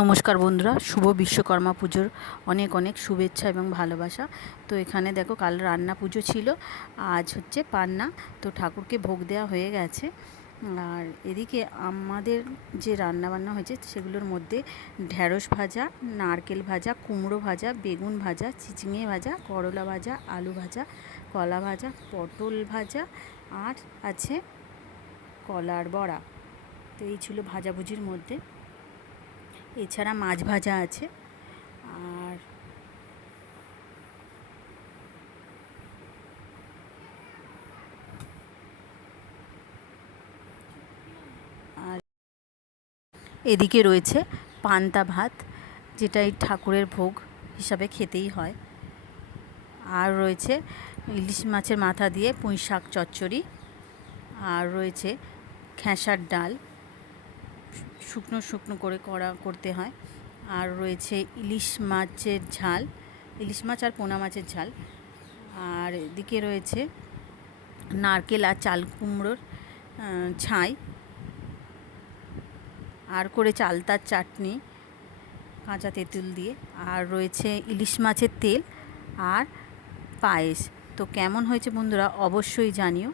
নমস্কার বন্ধুরা, শুভ বিশ্বকর্মা পুজোর অনেক অনেক শুভেচ্ছা এবং ভালোবাসা। তো এখানে দেখো, কাল রান্না পুজো ছিল, আজ হচ্ছে পান্না। তো ঠাকুরকে ভোগ দেওয়া হয়ে গেছে। আর এদিকে আমাদের যে রান্না বান্না হয়েছে সেগুলোর মধ্যে ঢ্যাঁড়স ভাজা, নারকেল ভাজা, কুমড়ো ভাজা, বেগুন ভাজা, চিচিঙে ভাজা, করলা ভাজা, আলু ভাজা, কলা ভাজা, পটল ভাজা, আর আছে কলার বড়া। তো এই ছিল ভাজাভুজির মধ্যে। এছাড়া মাছ ভাজা আছে। আর আর এদিকে রয়েছে পান্তা ভাত, যেটা এই ঠাকুরের ভোগ হিসাবে খেতেই হয়। আর রয়েছে ইলিশ মাছের মাথা দিয়ে পুঁই শাক চচ্চড়ি। আর রয়েছে খেসার ডাল, শুকনো শুকনো করে করতে হয়। আর রয়েছে ইলিশ মাছের ঝাল, ইলিশ মাছ আর পোনা মাছের ঝাল। আর এদিকে রয়েছে নারকেল আর চাল কুমড়োর ছাই। আর করেছে আলতার চাটনি কাঁচা তেঁতুল দিয়ে। আর রয়েছে ইলিশ মাছের তেল আর পায়েস। তো কেমন হয়েছে বন্ধুরা, অবশ্যই জানিও।